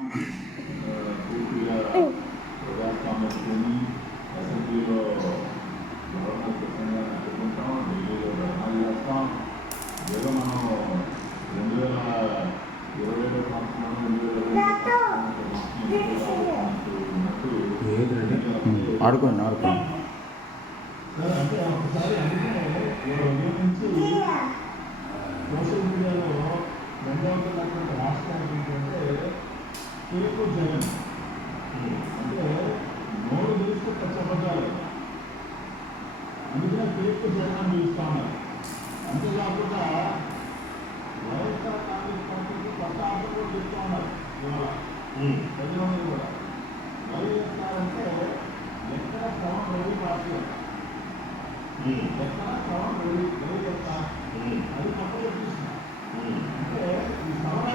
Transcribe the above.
పూర్తిగా ప్రజాస్వామ్యాన్ని అసెంబ్లీలో గవర్నర్ ప్రసంగా నడుపుకుంటాం, ఢిల్లీలో ధర్నాలు చేస్తాం. ఏదో మనం 2020 సంవత్సరం 2021 ఆడుకోండి ఆడుకోండి సార్. అంటే ఒకసారి అంటే నుంచి సోషల్ మీడియాలో రెండవటువంటి రాష్ట్రానికి ఏంటంటే కేకు జగన్ అంటే నోరు తెలిస్తే కష్టపడ్డారు, అందుకనే కేకు జగన్ అని పిలుస్తా ఉన్నారు. అంతేకాకుండా వైఎస్ఆర్ కాంగ్రెస్ పార్టీకి కొత్త ఆఫర్ కూడా చెప్తా ఉన్నారు ఇవాళ ప్రజలందరూ కూడా. వైఎస్ఆర్ అంటే ఎక్కడ శ్రవణ రవి పార్టీ, ఎక్కడ శ్రవణ రవి చెప్తారు అది తప్పగా చూసిన అంటే ఈ శ్రవణ